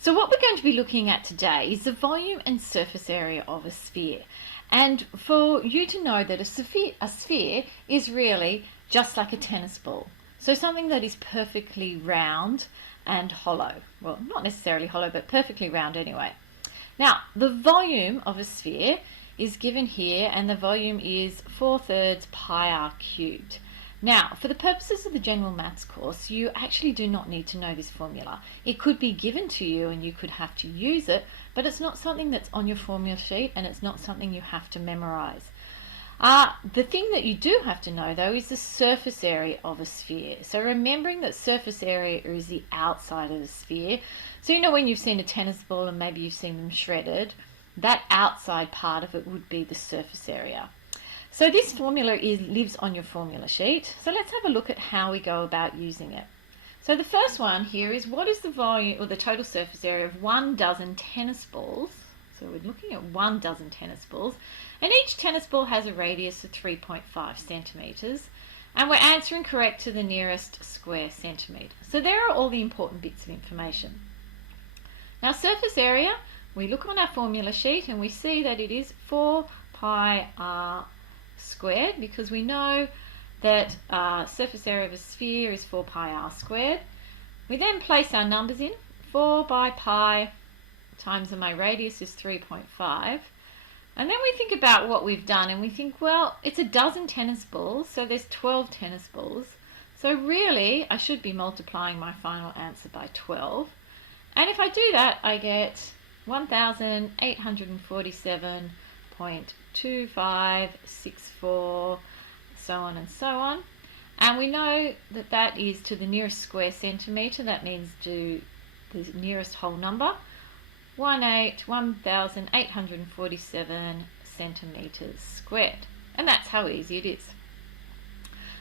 So what we're going to be looking at today is the volume and surface area of a sphere. And for you to know that a sphere is really just like a tennis ball. So something that is perfectly round and hollow. Well, not necessarily hollow, but perfectly round anyway. Now, the volume of a sphere is given here, and the volume is 4/3 pi r cubed. Now, for the purposes of the general maths course, you actually do not need to know this formula. It could be given to you and you could have to use it, but it's not something that's on your formula sheet and it's not something you have to memorize. The thing that you do have to know, though, is the surface area of a sphere. So remembering that surface area is the outside of the sphere. So you know when you've seen a tennis ball and maybe you've seen them shredded, that outside part of it would be the surface area. So this formula lives on your formula sheet. So let's have a look at how we go about using it. So the first one here is, what is the volume or the total surface area of 1 dozen tennis balls? So we're looking at 1 dozen tennis balls, and each tennis ball has a radius of 3.5 centimetres, and we're answering correct to the nearest square centimetre. So there are all the important bits of information. Now, surface area, we look on our formula sheet and we see that it is 4 pi r squared, because we know that surface area of a sphere is 4 pi r squared. We then place our numbers in. 4 by pi times my radius is 3.5. And then we think about what we've done and we think, well, it's a dozen tennis balls, so there's 12 tennis balls. So really, I should be multiplying my final answer by 12. And if I do that, I get 1,847.2564, so on and so on. And we know that that is to the nearest square centimetre. That means to the nearest whole number, 1,847 centimetres squared. And that's how easy it is.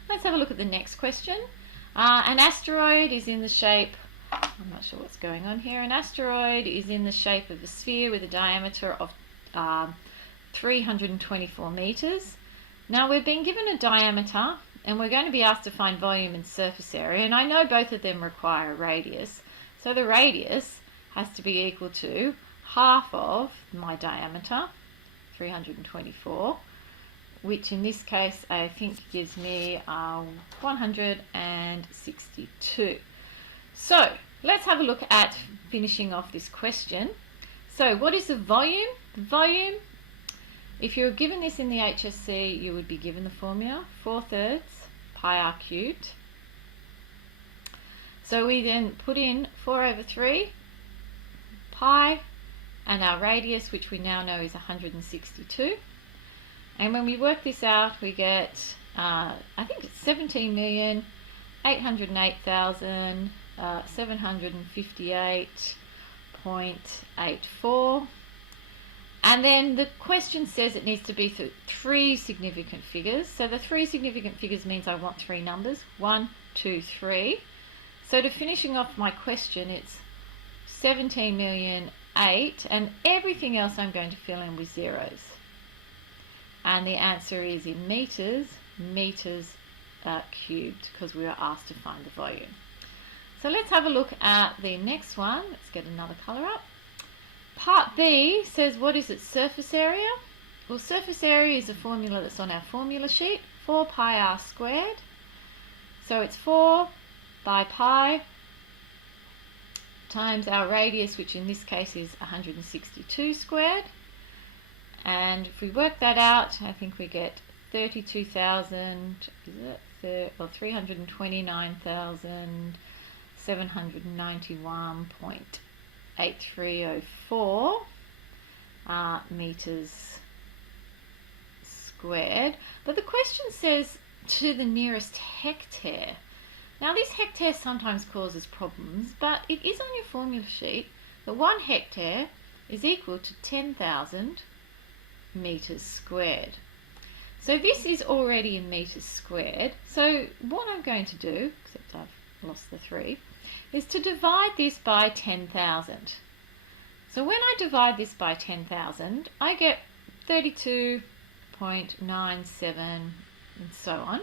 Let's have a look at the next question. An asteroid is in the shape, I'm not sure what's going on here. An asteroid is in the shape of a sphere with a diameter of 324 metres. Now we've been given a diameter and we're going to be asked to find volume and surface area, and I know both of them require a radius. So the radius has to be equal to half of my diameter, 324, which in this case I think gives me 162. So let's have a look at finishing off this question. So what is the volume? The volume, if you were given this in the HSC, you would be given the formula, 4/3 pi r cubed. So we then put in 4/3 pi and our radius, which we now know is 162. And when we work this out, we get, I think it's 17,808,758.84. And then the question says it needs to be 3 significant figures. So the 3 significant figures means I want 3 numbers, 1, 2, 3. So to finishing off my question, it's 17,008,000, and everything else I'm going to fill in with zeros. And the answer is in meters cubed, because we were asked to find the volume. So let's have a look at the next one. Let's get another colour up. Part B says, what is its surface area? Well, surface area is a formula that's on our formula sheet, 4 pi r squared. So it's 4 by pi times our radius, which in this case is 162 squared. And if we work that out, I think we get 329,791.8304 meters squared. But the question says to the nearest hectare. Now this hectare sometimes causes problems, but it is on your formula sheet that 1 hectare is equal to 10,000 meters squared. So this is already in meters squared. So what I'm going to do, except I've lost the 3, is to divide this by 10,000. So when I divide this by 10,000, I get 32.97 and so on.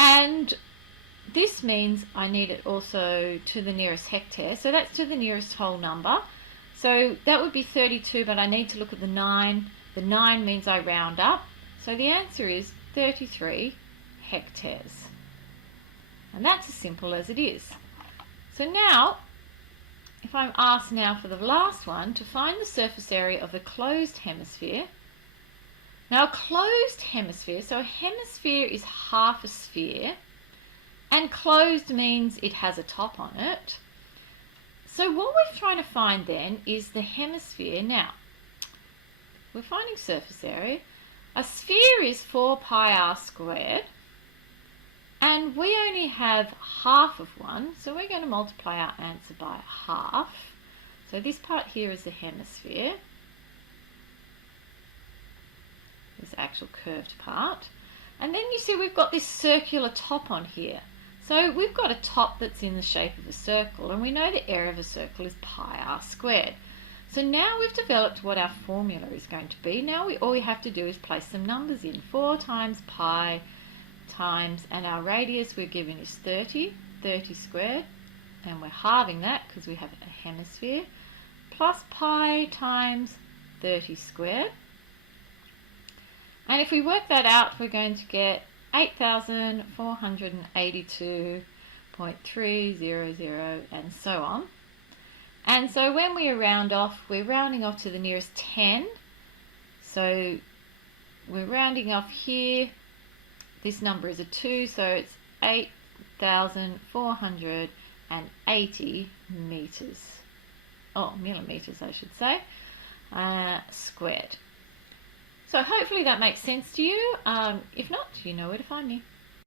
And this means I need it also to the nearest hectare. So that's to the nearest whole number. So that would be 32, but I need to look at the 9. The 9 means I round up. So the answer is 33 hectares. And that's as simple as it is. So now, if I'm asked now for the last one, to find the surface area of a closed hemisphere. Now a closed hemisphere, so a hemisphere is half a sphere, and closed means it has a top on it. So what we're trying to find then is the hemisphere. Now, we're finding surface area. A sphere is 4 pi r squared, and we only have half of one, so we're going to multiply our answer by half. So this part here is the hemisphere, this actual curved part. And then you see we've got this circular top on here. So we've got a top that's in the shape of a circle, and we know the area of a circle is pi r squared. So now we've developed what our formula is going to be. Now all we have to do is place some numbers in. 4 times pi times, and our radius we're given is 30 squared, and we're halving that because we have a hemisphere, plus pi times 30 squared. And if we work that out, we're going to get 8,482.300 and so on. And so when we round off, we're rounding off to the nearest 10. So we're rounding off here. This number is a 2, so it's 8,480 meters. Oh, millimeters, I should say, squared. So hopefully that makes sense to you. If not, you know where to find me.